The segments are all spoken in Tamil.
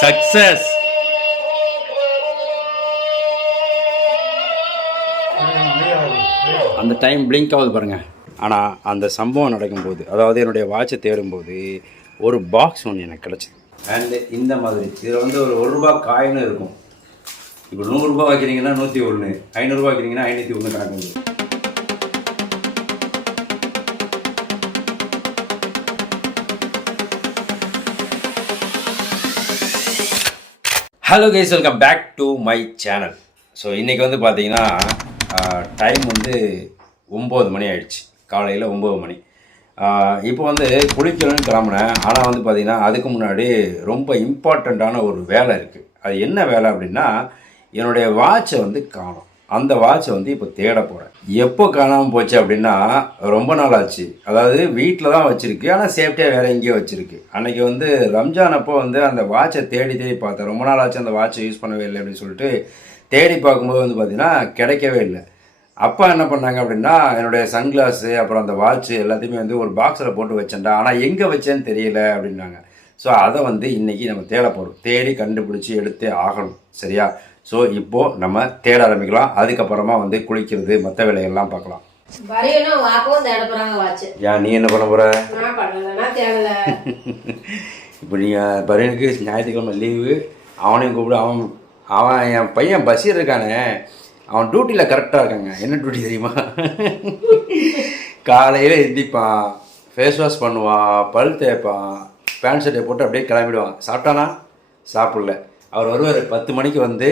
சக்சஸ். அந்த டைம் பிளிங்க் ஆகுது பாருங்கள். ஆனால் அந்த சம்பவம் நடக்கும்போது, அதாவது என்னுடைய வாட்சை தேடும்போது ஒரு பாக்ஸ் ஒன்று எனக்கு கிடச்சிது. அண்டு இந்த மாதிரி இதில் வந்து ஒரு ரூபா காயின்னு இருக்கும். இப்போ 100 ரூபா வைக்கிறீங்கன்னா 101, 500 வைக்கிறீங்கன்னா 501 கணக்கு வந்து. Hello guys, welcome back to my channel. So இன்றைக்கி வந்து பார்த்தீங்கன்னா டைம் வந்து 9 மணி ஆகிடுச்சு, காலையில் 9 மணி. இப்போ வந்து குளிக்கணும்னு கிளம்புனேன். ஆனால் வந்து பார்த்திங்கன்னா அதுக்கு முன்னாடி ரொம்ப இம்பார்ட்டண்ட்டான ஒரு வேலை இருக்குது. அது என்ன வேலை அப்படின்னா, என்னுடைய வாட்சை வந்து காணோம். அந்த வாட்சை வந்து இப்போ தேட போகிறேன். எப்போ காணாமல் போச்சு அப்படின்னா ரொம்ப நாள் ஆச்சு. அதாவது வீட்டில் தான் வச்சுருக்கு, ஆனால் சேஃப்டியாக வேறு எங்கேயோ வச்சுருக்கு. அன்றைக்கி வந்து ரம்ஜான் அப்போ வந்து அந்த வாட்சை தேடி பார்த்தேன். ரொம்ப நாள் ஆச்சு அந்த வாட்சை யூஸ் பண்ணவே இல்லை அப்படின்னு சொல்லிட்டு தேடி பார்க்கும்போது வந்து பார்த்திங்கன்னா கிடைக்கவே இல்லை. அப்பா என்ன பண்ணாங்க அப்படின்னா, என்னுடைய சன்கிளாஸு அப்புறம் அந்த வாட்சு எல்லாத்தையுமே வந்து ஒரு பாக்ஸில் போட்டு வச்சேன்டா, ஆனால் எங்கே வச்சேன்னு தெரியல அப்படின்னாங்க. ஸோ அதை வந்து இன்றைக்கி நம்ம தேட போகிறோம். தேடி கண்டுபிடிச்சி எடுத்தே ஆகணும், சரியா? ஸோ இப்போது நம்ம தேட ஆரம்பிக்கலாம். அதுக்கப்புறமா வந்து குளிக்கிறது மற்ற வேலைகள்லாம் பார்க்கலாம். ஏன் நீ என்ன பண்ண போகிற? இப்போ நீங்கள் பரியனுக்கு ஞாயிற்றுக்கிழமை லீவு, அவனையும் கூப்பிடு. அவன் என் பையன் பஷீர் இருக்கானே, அவன் டியூட்டியில் கரெக்டாக இருக்காங்க. என்ன டியூட்டி தெரியுமா? காலையில் எந்திப்பான், ஃபேஸ் வாஷ் பண்ணுவான், பல் தேய்ப்பான், பேண்ட் ஷர்ட்டை போட்டு அப்படியே கிளம்பிடுவான். சாப்பிட்டானா? சாப்பிடல. அவர் வருவார் 10 மணிக்கு வந்து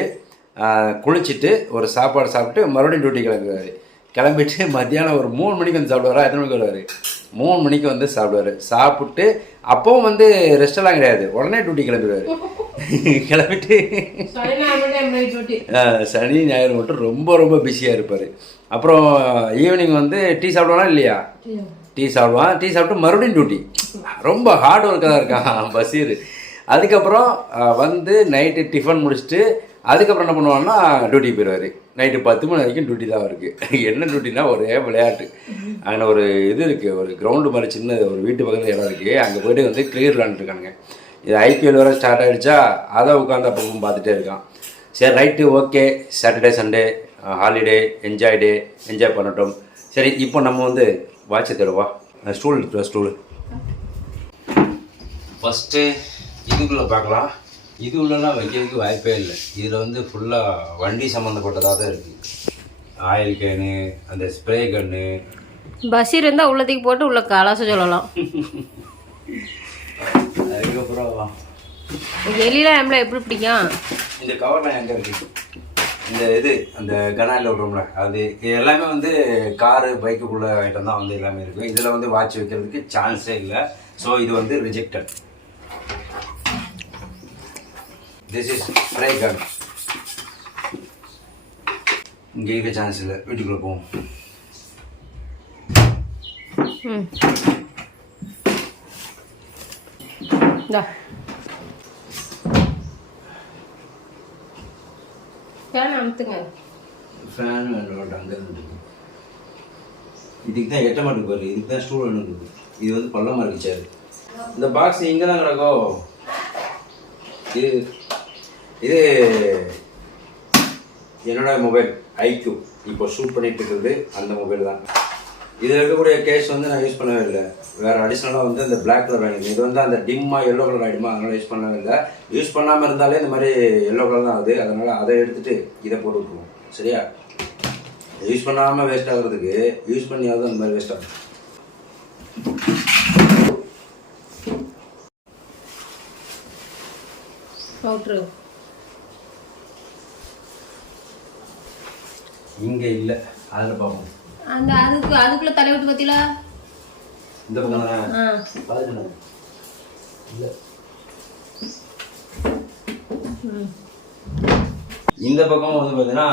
குளிச்சுட்டு ஒரு சாப்பாடு சாப்பிட்டு மறுபடியும் டியூட்டி கிளம்புவார். கிளம்பிட்டு மத்தியானம் ஒரு 3 மணிக்கு வந்து சாப்பிடுவாரா? எத்தனை மணிக்கு வருவார்? 3 மணிக்கு வந்து சாப்பிடுவார். சாப்பிட்டு அப்பவும் வந்து ரெஸ்டெல்லாம் கிடையாது, உடனே டியூட்டி கிளம்பிடுவார். கிளம்பிட்டு சனி ஞாயிறு மட்டும் ரொம்ப ரொம்ப பிஸியாக இருப்பார். அப்புறம் ஈவினிங் வந்து டீ சாப்பிடுவானா இல்லையா? டீ சாப்பிடுவான். டீ சாப்பிட்டு மறுபடியும் டியூட்டி. ரொம்ப ஹார்ட் ஒர்க்காக தான் இருக்கான் பஷீர். அதுக்கப்புறம் வந்து நைட்டு டிஃபன் முடிச்சுட்டு அதுக்கப்புறம் என்ன பண்ணுவான்னா டியூட்டி போயிடுவார். நைட்டு 10 மணி வரைக்கும் டியூட்டி தான் இருக்குது. என்ன டியூட்டினா ஒரே விளையாட்டு. அங்கே ஒரு இது இருக்குது, ஒரு கிரவுண்டு மாதிரி சின்ன ஒரு வீட்டு பக்கத்தில் இடம் இருக்குது. அங்கே போய்ட்டு வந்து கிளியர் விளாண்டுருக்கானுங்க. இது ஐபிஎல் வேறு ஸ்டார்ட் ஆகிடுச்சா, அதை உட்காந்து அப்பப்போ பார்த்துட்டே இருக்கான். சரி, right, okay, Saturday Sunday holiday, enjoy பண்ணட்டும். சரி, இப்போ நம்ம வந்து வாட்சை தேடுவா. ஸ்டூல் எடுத்துவா, ஸ்டூலு. ஃபஸ்ட்டு இதுக்குள்ளே பார்க்கலாம். இது உள்ளலாம் வைக்கிறதுக்கு வாய்ப்பே இல்லை. இதில் வந்து ஃபுல்லாக வண்டி சம்மந்தப்பட்டதாக தான் இருக்குது. ஆயில் கேனு, அந்த ஸ்ப்ரே கன்னு. பஷீர் இருந்தால் உள்ளத்துக்கு போட்டு உள்ள கலாசம் சொல்லலாம். அதுக்கப்புறம் எலிலாம் எம்ல எப்படி பிடிக்கும்? இந்த கவர்லாம் எங்கே இருக்குது? இந்த இது அந்த கனாயில் விட்றோம்ல, அது இது எல்லாமே வந்து காரு பைக்குக்குள்ளே ஐட்டம் தான் வந்து எல்லாமே இருக்குது. இதில் வந்து வாட்ச் வைக்கிறதுக்கு சான்ஸே இல்லை. ஸோ இது வந்து ரிஜெக்டட். திஸ் இஸ் ஸ்ப்ரே கன். இங்கே இருக்க சான்ஸ் இல்லை. வீட்டுக்குள்ளே போவோம். ஃபேன் அமுத்துங்க. ஃபேன் வேண்டாம், அங்கே இருக்கு. இதுக்கு தான் எட்ட மாட்டுக்கு பாரு. இதுக்கு தான் ஸ்டூல் ஒன்று இருக்குது. இது வந்து பள்ளமாக இருக்கு சேரு. இந்த பாக்ஸ் இங்கே தான் கிடக்கும். இது என்னோட மொபைல் ஐக்யூ. இப்போ ஷூட் பண்ணிட்டு இருக்கிறது அந்த மொபைல் தான். இதில் இருக்கக்கூடிய கேஸ் வந்து நான் யூஸ் பண்ணவே இல்லை. வேறு அடிஷ்னலாக வந்து அந்த பிளாக் கலர் ஆகிடும். இது வந்து அந்த டிம்மாக எல்லோ கலர் ஆகிடுமா, அதனால் யூஸ் பண்ணவே இல்லை. யூஸ் பண்ணாமல் இருந்தாலே இந்த மாதிரி எல்லோ கலர் தான் ஆகுது. அதனால் அதை எடுத்துகிட்டு இதை போட்டு விட்ருவோம், சரியா? யூஸ் பண்ணாமல் வேஸ்ட் ஆகுறதுக்கு யூஸ் பண்ணியாவது அந்த மாதிரி வேஸ்ட் ஆகும். இங்கே இல்லை, அதில் பார்ப்போம். அந்த அதுக்குள்ள தலைவிட்டு பத்தில இந்த பக்கம் தானே இல்லை. இந்த பக்கம் வந்து பார்த்தீங்கன்னா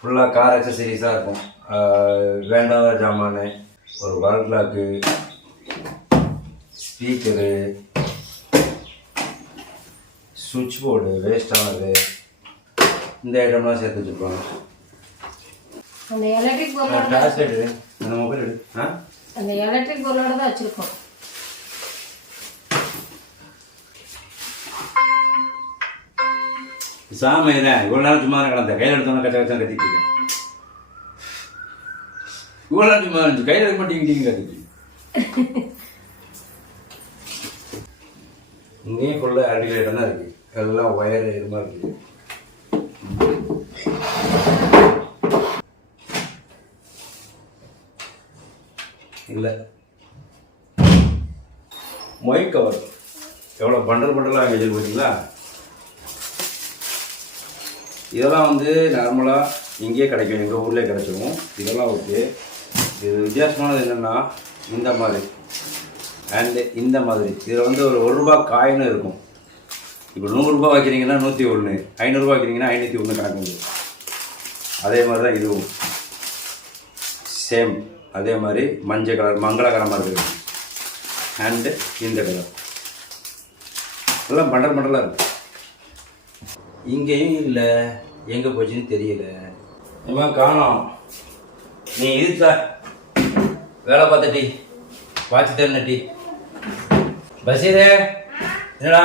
ஃபுல்லாக கார் அக்சசரிஸாக இருக்கும். வேண்டாத ஜாமான், ஒரு வால் கிளாக்கு, ஸ்பீக்கரு, சுவிட்ச் போர்டு, வேஸ்டானது, இந்த ஐட்டம்லாம் சேர்த்து வச்சுருப்பாங்க. அந்த எலக்ட்ரிக் பொருளோட டார்ச் லைட் எடு, அந்த மொபைல் எடு. அந்த எலக்ட்ரிக் பொருளோட தான் வச்சுருக்கோம். சாமி என்ன இவ்வளோ நேரம் சும்மா தான் கிடந்த கையில் எடுத்தோன்னா கச்சா கச்சா கத்திட்டு இருக்கேன். இவ்வளோ நேரம் சும்மா இருந்துச்சு கையில் எடுக்க மாட்டேங்கிட்டீங்க கத்திட்டு. இங்கேயும் ஃபுல்லாக அடிக்கலைட் தான் இருக்குது. எல்லாம் ஒயர் இது மாதிரி இருக்குது. இல்லை மொய் கவர் எவ்வளோ பண்டலாக அங்கே வச்சு பார்த்தீங்களா? இதெல்லாம் வந்து நார்மலாக இங்கேயே கிடைக்கும், எங்கள் ஊர்லேயே கிடைச்சிடும். இதெல்லாம் ஓகே. இது வித்தியாசமானது என்னென்னா இந்த மாதிரி அண்டு இந்த மாதிரி இதில் வந்து ஒரு ரூபா காயின்னு இருக்கும். இப்போ 100 ரூபா வைக்கிறீங்கன்னா 101, 500 ரூபா வைக்கிறீங்கன்னா 501 கணக்கு வந்து. அதே மாதிரி தான் இதுவும் சேம். அதே மாதிரி மஞ்சள் கலர் மங்களகரமாக இருக்குது. அண்டு இந்த கலர் எல்லாம் பண்டலாக இருக்குது. இங்கேயும் இல்லை, எங்கே போச்சுன்னு தெரியல. இவன் காணோம். நீ இருக்கா வேலை பார்த்துட்டி வாட்சி தரணுட்டி. பசீரே என்னடா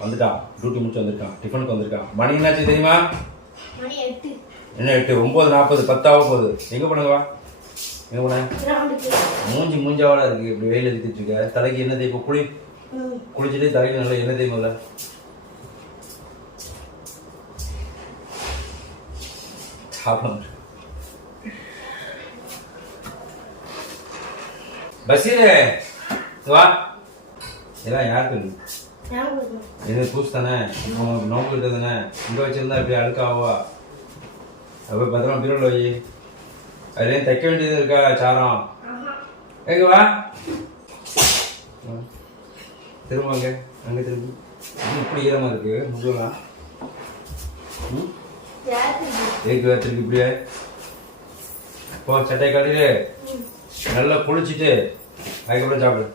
வந்துட்டான், டியூட்டி முடிச்சு வந்திருக்கான், டிஃபனுக்கு வந்திருக்கான். மணி என்னாச்சு தெரியுமா? என்ன 8, 9:40, 10 ஆக போகுது. எங்கே போனவா? எங்கே போனேன்? மூஞ்சாவாடா இருக்குது. இப்படி வெயில் எடுத்துட்டு இருக்க. தலைக்கு என்ன தேய்ப்போ? குளிச்சுட்டு தலைக்கு நல்லா என்ன தேய்மல்ல. பசீரே வா. இதெல்லாம் யாருக்கு இது? பூசு தானே, நோக்கிட்டு தானே. இங்கே வச்சிருந்தா இப்படி அழுக்காவா? அப்போ பத்திரமா பீரோல வை. அதுலேயும் தைக்க வேண்டியது இருக்கா சாரம்? எங்க வா திரும்ப அங்கே திரும்பி. இப்படி ஈரமாக இருக்கு முதுகெல்லாம். ஏக்கு திருப்பி இப்படியே போ. சட்டை காட்டிட்டு நல்லா குளிச்சுட்டு அதுக்கப்புறம் சாப்பிடு.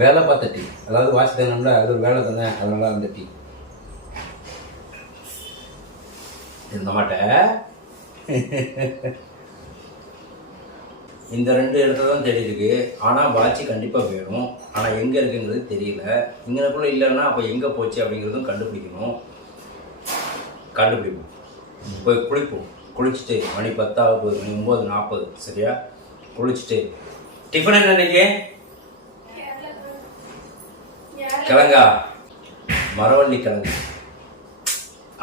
வேலை பார்த்த டீ, அதாவது வாட்சி தானே, அது ஒரு வேலை தானே, அதனால அந்த டீ இருந்த மாட்டேன். இந்த 2 இடத்துல தான் தேடி இருக்கு. ஆனால் வாட்சி கண்டிப்பாக வேணும். ஆனால் எங்கே இருக்குங்கிறது தெரியல. இங்கனக்குள்ள இல்லைன்னா அப்போ எங்கே போச்சு அப்படிங்கிறதும் கண்டுபிடிக்கணும். கண்டுபிடிப்போம். போய் குளிப்போம். குளிச்சுட்டு மணி 10 ஆக போகுது, மணி 9:40 சரியா? குளிச்சுட்டு டிஃபன் என்ன இன்னைக்கு? கிழங்கா? மரவள்ளி கிழங்கு.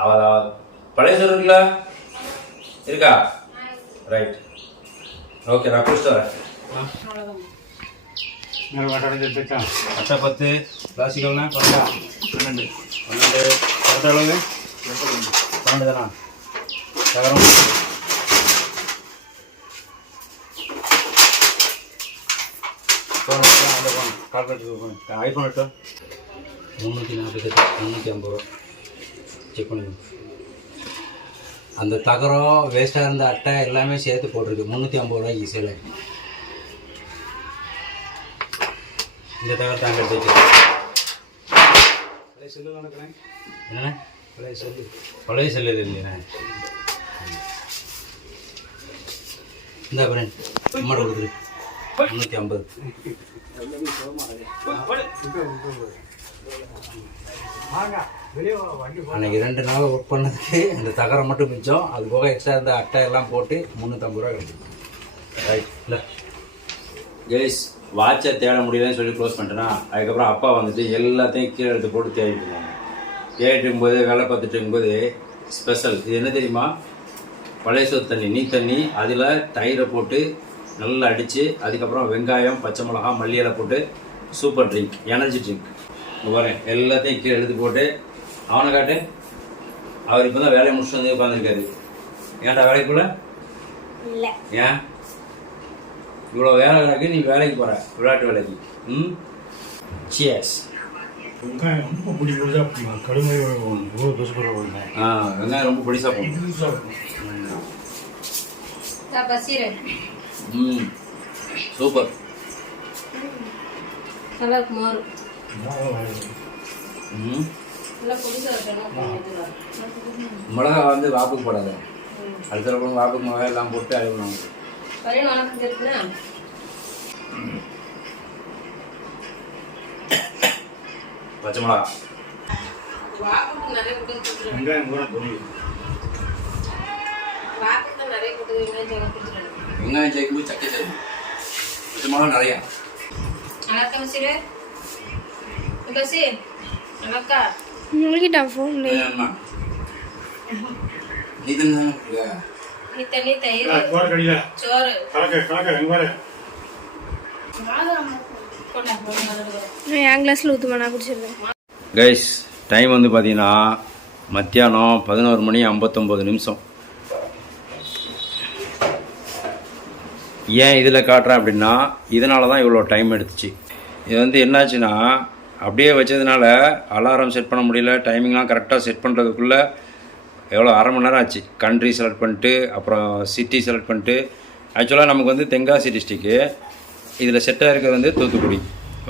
அவளா பழைய சோறு இருக்குல்ல? இருக்கா? Right, okay. நான் குளிச்சுட்டு வரேன். அட்டை 10, பிளாஸ்டிக்கல்னா 12 அடுத்த அளவு 12 தானா? தகரம் கால்குலேட்டர் ஐஃபோன் எடுத்தோம் 340 350 ரூபா. செக் பண்ணுங்க. அந்த தகரம் வேஸ்ட்டாக இருந்த அட்டை எல்லாமே சேர்த்து போட்டிருக்கு. 350 ரூபாய்க்கு சேலை. இந்த தகரத்தை அங்கே எடுத்து வச்சு பழைய செல்லு நடக்கிறேன். என்னண்ணே பழைய செல்லு? பழைய செல்லு இல்லைண்ணே. இந்த அப்புறம் அம்மாட்ட கொடுத்துரு 350. அன்றைக்கி 2 நாள் ஒர்க் பண்ணதுக்கு அந்த தகரம் மட்டும் மிச்சம். அது போக எக்ஸ்ட்ரா இருந்த அட்டை எல்லாம் போட்டு 350 ரூபா கிடைக்கும். ரைட். இல்லை கேஸ் வாட்சை தேட முடியலன்னு சொல்லி க்ளோஸ் பண்ணிட்டேன்னா அதுக்கப்புறம் அப்பா வந்துட்டு எல்லாத்தையும் கீழே எடுத்து போட்டு தேடிட்டு இருந்தாங்க. தேடிட்டு இருக்கும்போது வேலை பார்த்துட்டு இருக்கும்போது ஸ்பெஷல் இது என்ன தெரியுமா? பழைய சோறு தண்ணி, நீ தண்ணி, அதில் தயிரை போட்டு நல்லா அடித்து அதுக்கப்புறம் வெங்காயம், பச்சை மிளகா, மல்லி இலை போட்டு சூப்பர் ட்ரிங்க், எனர்ஜி ட்ரிங்க். வரேன் எல்லாத்தையும் கீழே எடுத்து போட்டு அவனை காட்டு. அவர் இப்போ தான் வேலையை முடிச்சுட்டு வந்து உட்காந்துருக்காரு. ஏன்டா வேலைக்கு போல? ஏன் இவ்வளோ வேலை கிடக்கு? நீ வேலைக்கு போகிற, விளையாட்டு வேலைக்கு. சியர்ஸ். வெங்காயம் ரொம்ப பிடிச்சா கடுமை வெங்காயம் ரொம்ப பிடிச்சா போகும். சூப்பர். நல்லா இருக்கு மோர். மிளகா வந்து வாப்புக்கு போடாத. அடுத்த வாப்புக்கு மிளகா எல்லாம் போட்டு அழுகணும். பச்சை மிளகா வாக்குக்கு நிறைய கொடுத்துருக்கேன். வெங்காயம் கூட புரியும். வாக்குக்கு நிறைய கொடுத்துருக்கேன். வெங்காயம் சேர்க்கும்போது சக்கை சேர்க்கும் கொஞ்சமாக நிறையா. நல்லாக்கா பசீரு? பசி நல்லாக்கா? முழுகிட்டா ஃபோன் அம்மா நீ தானே நீ தண்ணி தயிர் போட கடியில சோறு கலக்க எங்க பாரு. என் கிளாஸில் ஊற்றுமா நான் குடிச்சிருக்கேன். கைஸ் டைம் வந்து பார்த்தீங்கன்னா மத்தியானம் 11:59. ஏன் இதில் காட்டுறேன் அப்படின்னா இதனால தான் இவ்வளோ டைம் எடுத்துச்சு. இது வந்து என்னாச்சுன்னா அப்படியே வச்சதுனால அலாரம் செட் பண்ண முடியல. டைமிங்லாம் கரெக்டாக செட் பண்ணுறதுக்குள்ளே எவ்வளோ அரை மணி நேரம் ஆச்சு. கண்ட்ரி செலக்ட் பண்ணிட்டு அப்புறம் சிட்டி செலக்ட் பண்ணிட்டு. ஆக்சுவலாக நமக்கு வந்து தென்காசி டிஸ்ட்ரிக்கு, இதில் செட்டாக இருக்கிறது வந்து தூத்துக்குடி.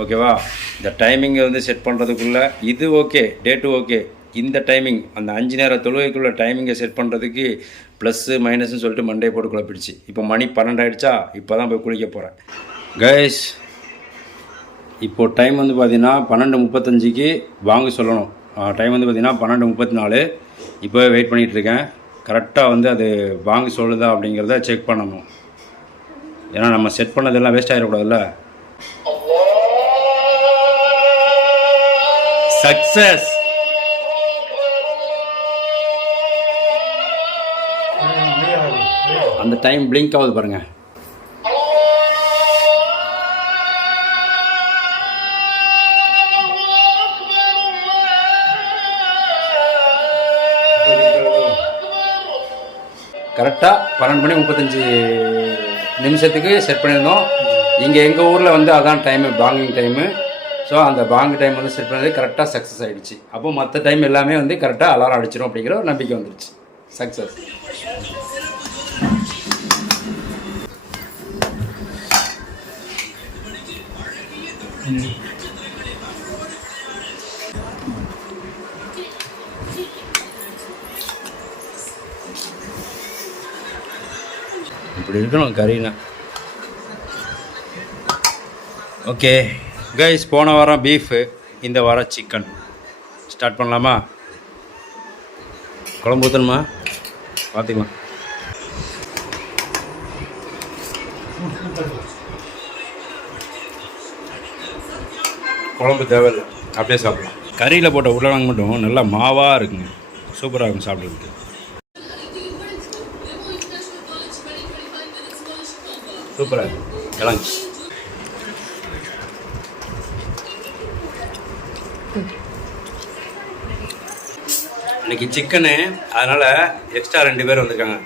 ஓகேவா? இந்த டைமிங்கை வந்து செட் பண்ணுறதுக்குள்ளே இது ஓகே, டேட்டு ஓகே. இந்த டைமிங் அந்த 5 நேர தொழுகைக்குள்ளே டைமிங்கை செட் பண்ணுறதுக்கு ப்ளஸ்ஸு மைனஸ்ன்னு சொல்லிட்டு மண்டே போட்டு குழப்பிடுச்சு. இப்போ மணி 12 ஆகிடுச்சா? இப்போ தான் போய் குளிக்க போகிறேன். கைஸ் இப்போது டைம் வந்து பார்த்திங்கன்னா 12:35க்கு வாங்க சொல்லணும். டைம் வந்து பார்த்திங்கன்னா 12:34. இப்போவே வெயிட் பண்ணிகிட்ருக்கேன். கரெக்டாக வந்து அது வாங்க சொல்லுதா அப்படிங்கிறத செக் பண்ணணும். ஏன்னா நம்ம செட் பண்ணதெல்லாம் வேஸ்ட் ஆகிடக்கூடாதுல்ல. சக்ஸஸ். அந்த டைம் பிளிங்க் ஆகுது பாருங்க. கரெக்டாக 12:35 செட் பண்ணியிருந்தோம். இங்கே எங்கள் ஊரில் வந்து அதான் டைமு, பாங்கிங் டைமு. ஸோ அந்த பாங்க் டைம் வந்து செட் பண்ணது கரெக்டாக சக்ஸஸ் ஆகிடுச்சு. அப்போ மற்ற டைம் எல்லாமே வந்து கரெக்டாக அலாரம் அடிச்சிடும் அப்படிங்கிற ஒரு நம்பிக்கை வந்துடுச்சு. சக்ஸஸ். இப்படி இருக்கணும் கறினா. ஓகே கைஸ், போன வாரம் பீஃபு, இந்த வாரம் சிக்கன். ஸ்டார்ட் பண்ணலாமா? குழம்பு ஊற்றணுமா? பார்த்துக்கலாம். குழம்பு தேவையில்லை, அப்படியே சாப்பிடலாம். கறியில் போட்ட உருளைக்கிழங்கு மட்டும் நல்லா மாவாக இருக்குங்க. சூப்பராக இருக்கும் சாப்பிட்றதுக்கு. சூப்பராக இருக்கும் கிழங்கு. இன்னைக்கு சிக்கனு, அதனால் எக்ஸ்ட்ரா 2 பேர் வந்திருக்காங்க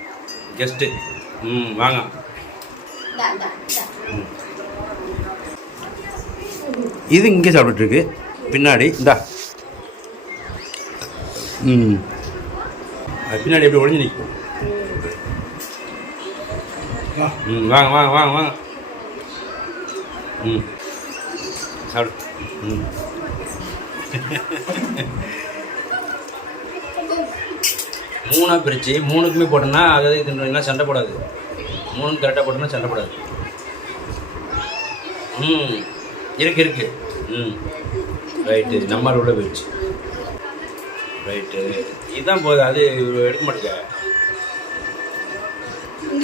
கெஸ்ட்டு. வாங்க. இது இங்கே சாப்பிட்டுருக்கு பின்னாடி. இந்தா பின்னாடி எப்படி ஒழிஞ்சு நிற்கும். வாங்க வாங்க வாங்க வாங்க. சாப்பிடு. 3 பிரித்து 3க்குமே போட்டோன்னா அது தின்னா சண்டை போடாது. 3 கரெக்டாக போட்டோன்னா சண்டை போடாது. இருக்கு. ரைட்டு, நம்மளால் உள்ள போயிடுச்சு. ரைட்டு, இதுதான் போகுது. அது எடுக்க மாட்டேங்க,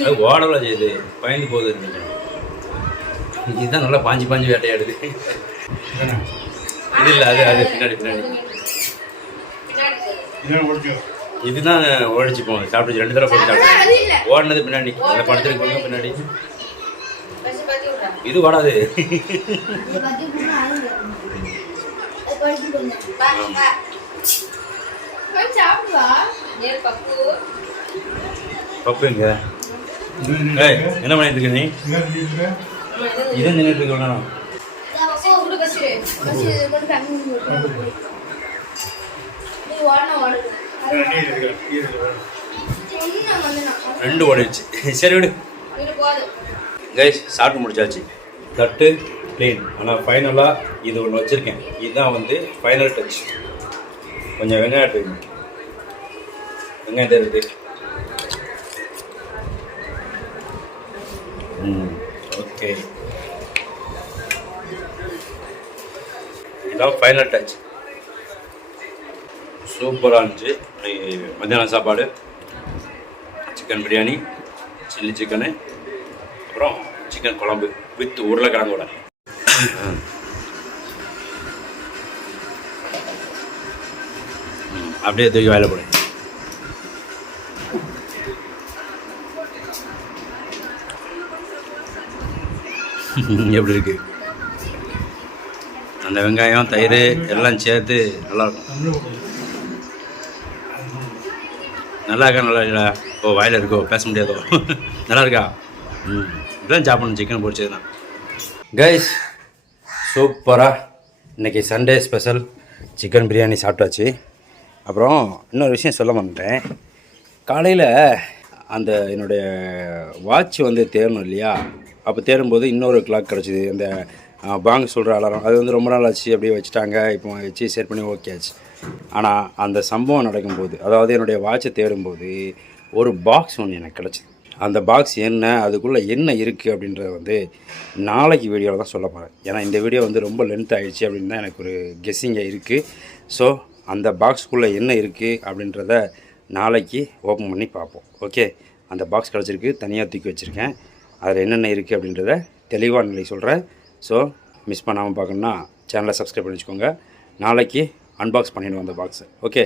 அது ஓடலாம் செய்யுது, பயந்து போகுது. இதுதான் நல்லா பாஞ்சு வேட்டையாடுது. இது இல்லை, அது பின்னாடி இதுதான் ஓடிச்சு போகுது. சாப்பிட்டு 2 தடவை போட்டு சாப்பிட்டு ஓடினது பின்னாடி. அந்த படத்துக்கு பின்னாடி இது ஓடாது. பப்பு எங்க? என்ன பண்ணிட்டு இருக்க நீ? இதை நின்றுட்டு இருக்க. ரெண்டு ஓடிடுச்சு. சரி விடு கைஸ், சாப்பிட்டு முடிச்சாச்சு. தட்டு க்ளீன். ஆனால் ஃபைனலாக இது ஒன்று வச்சுருக்கேன். இதுதான் வந்து ஃபைனல் டச். கொஞ்சம் வெங்காயம் எடுத்துக்கணும். வெங்காயம் தெரியுது. ஓகே, இதான் ஃபைனல் டச். சூப்பராக இருந்துச்சு மத்தியானம் சாப்பாடு சிக்கன் பிரியாணி சில்லி சிக்கனு அப்புறம் சிக்கன் குழம்பு வித் உருளைக்கிழங்கோட. அப்படியே தூக்கி வாயில போடு. எப்படி இருக்கு அந்த வெங்காயம் தயிர் எல்லாம் சேர்த்து நல்லாயிருக்கும். நல்லா இருக்கா? நல்லா இருக்கா? ஓ வாயில் இருக்கோ, பேச முடியாதோ? நல்லா இருக்கா? இப்படிதான் சாப்பிடணும், சிக்கன் பொரிச்சது தான். கைஸ் சூப்பராக இன்றைக்கி சண்டே ஸ்பெஷல் சிக்கன் பிரியாணி சாப்பிட்டாச்சு. அப்புறம் இன்னொரு விஷயம் சொல்ல மாட்டேன். காலையில் அந்த என்னுடைய வாட்ச் வந்து தேரணும் இல்லையா, அப்போ தேரும்போது இன்னொரு கிளாக் கிடச்சிது. அந்த பாங்க் சொல்கிற அலாரம் அது வந்து ரொம்ப நாள் ஆச்சு, அப்படியே வச்சுட்டாங்க. இப்போ வச்சு செட் பண்ணி ஓகே ஆச்சு. ஆனால் அந்த சம்பவம் நடக்கும்போது, அதாவது என்னுடைய வாட்சை தேடும்போது ஒரு பாக்ஸ் ஒன்று எனக்கு கிடச்சிது. அந்த பாக்ஸ் என்ன, அதுக்குள்ளே என்ன இருக்குது அப்படின்றத வந்து நாளைக்கு வீடியோவில் தான் சொல்ல போகிறேன். ஏன்னா இந்த வீடியோ வந்து ரொம்ப லென்த் ஆகிடுச்சு அப்படின்னு தான் எனக்கு ஒரு கெஸ்ஸிங்காக இருக்குது. ஸோ அந்த பாக்ஸுக்குள்ளே என்ன இருக்குது அப்படின்றத நாளைக்கு ஓப்பன் பண்ணி பார்ப்போம். ஓகே, அந்த பாக்ஸ் கிடச்சிருக்கு, தனியாக தூக்கி வச்சுருக்கேன். அதில் என்னென்ன இருக்குது அப்படின்றத தெளிவாக நிலை சொல்கிறேன். ஸோ மிஸ் பண்ணாமல் பார்க்கணுன்னா சேனலை சப்ஸ்கிரைப் பண்ணி வச்சுக்கோங்க. நாளைக்கு அன்பாக்ஸ் பண்ணிவிடுவோம் அந்த பாக்ஸை. ஓகே.